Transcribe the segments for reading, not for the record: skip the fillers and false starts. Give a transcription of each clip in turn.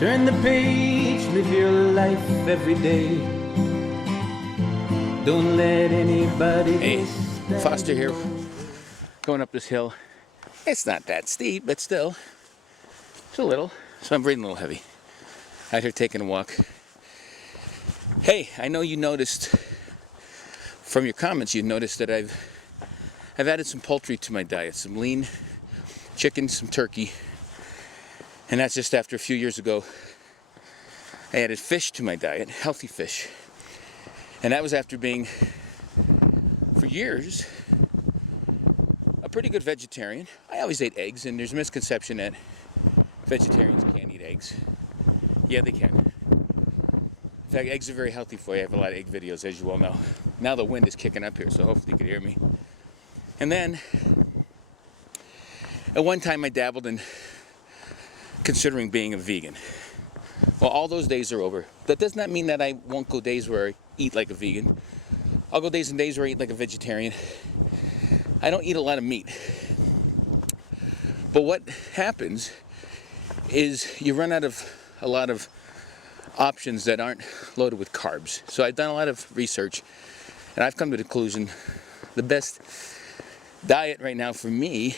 Turn the page, live your life every day. Don't let anybody. Hey, Foster here, going up this hill. It's not that steep, but still, it's a little. So I'm breathing a little heavy. Out here taking a walk. Hey, I know you noticed from your comments. You noticed that I've added some poultry to my diet, some lean chicken, some turkey, and that's just after a few years ago I added fish to my diet, healthy fish, and that was after being, for years, a pretty good vegetarian. I always ate eggs, and there's a misconception that vegetarians can't eat eggs. Yeah, they can. In fact, eggs are very healthy for you. I have a lot of egg videos, as you all know. Now the wind is kicking up here, so hopefully you can hear me. And then, at one time I dabbled in considering being a vegan. Well, all those days are over. That does not mean that I won't go days where I eat like a vegan. I'll go days and days where I eat like a vegetarian. I don't eat a lot of meat. But what happens is you run out of a lot of options that aren't loaded with carbs. So I've done a lot of research, and I've come to the conclusion the best diet right now for me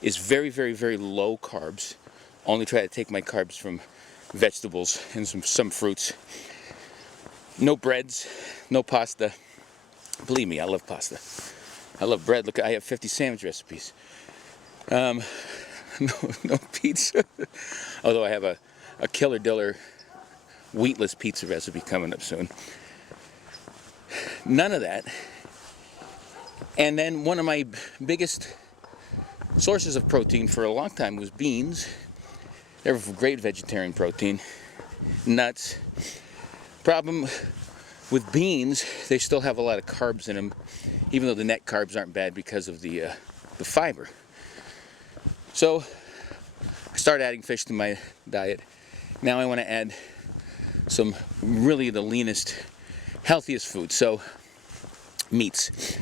is very, very, very low carbs. Only try to take my carbs from vegetables and some fruits. No breads, no pasta. Believe me, I love pasta. I love bread. Look, I have 50 sandwich recipes. No pizza. Although I have a killer diller wheatless pizza recipe coming up soon. None of that. And then one of my biggest sources of protein for a long time was beans. They're great vegetarian protein. Nuts. Problem with beans, they still have a lot of carbs in them, even though the net carbs aren't bad because of the fiber. So I started adding fish to my diet. Now I want to add some really the leanest, healthiest food. So meats.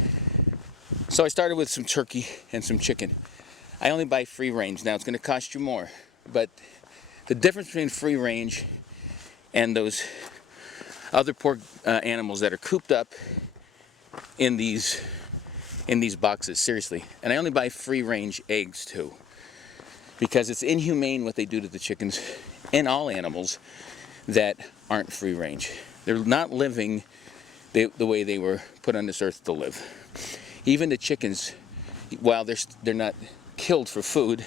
So I started with some turkey and some chicken. I only buy free range. Now it's going to cost you more, but the difference between free range and those other poor animals that are cooped up in these boxes, seriously. And I only buy free range eggs too, because it's inhumane what they do to the chickens and all animals that aren't free range. They're not living the way they were put on this earth to live. Even the chickens, while they're not killed for food,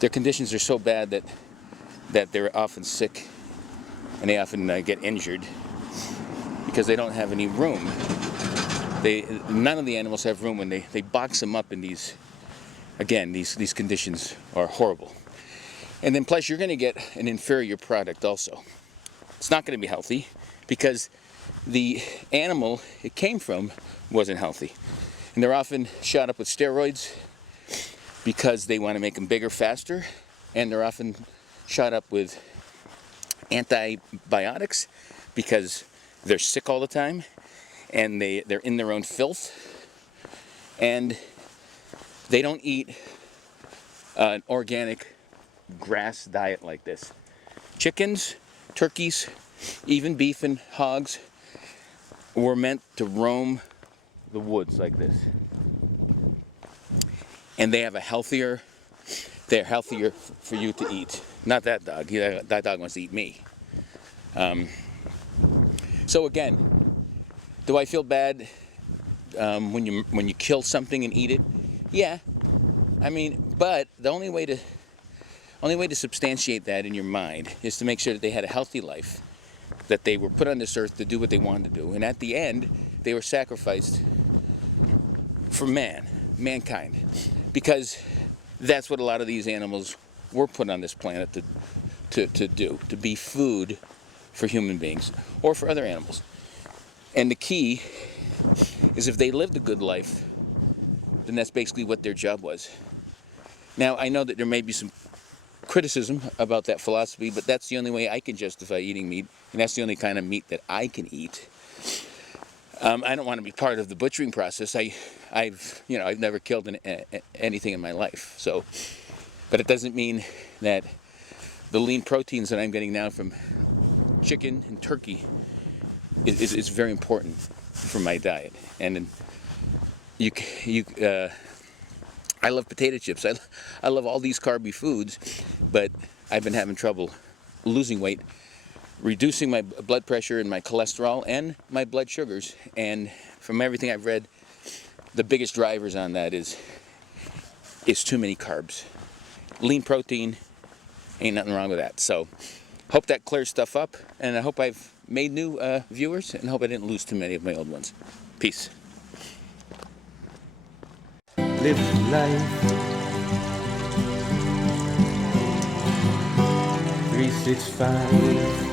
their conditions are so bad that they're often sick, and they often get injured because they don't have any room. None of the animals have room when they box them up in these conditions are horrible. And then plus you're going to get an inferior product also. It's not going to be healthy because the animal it came from wasn't healthy. And they're often shot up with steroids because they want to make them bigger faster, and they're often shot up with antibiotics because they're sick all the time, and they're in their own filth, and they don't eat an organic grass diet like this. Chickens, turkeys, even beef and hogs were meant to roam the woods like this. And they're healthier for you to eat. Not that dog. That dog wants to eat me. So again, do I feel bad when you kill something and eat it? Yeah. I mean, but the only way to substantiate that in your mind is to make sure that they had a healthy life, that they were put on this earth to do what they wanted to do, and at the end, they were sacrificed for mankind, because that's what a lot of these animals were put on this planet to do, to be food for human beings or for other animals. And the key is if they lived a good life, then that's basically what their job was. Now, I know that there may be some criticism about that philosophy, but that's the only way I can justify eating meat, and that's the only kind of meat that I can eat. I don't want to be part of the butchering process. I've never killed anything in my life. So, but it doesn't mean that the lean proteins that I'm getting now from chicken and turkey is very important for my diet. And I love potato chips. I love all these carby foods, but I've been having trouble losing weight, reducing my blood pressure and my cholesterol and my blood sugars. And from everything I've read, the biggest drivers on that is too many carbs. Lean protein, ain't nothing wrong with that. So hope that clears stuff up, and I hope I've made new viewers, and hope I didn't lose too many of my old ones. Peace. Live life 365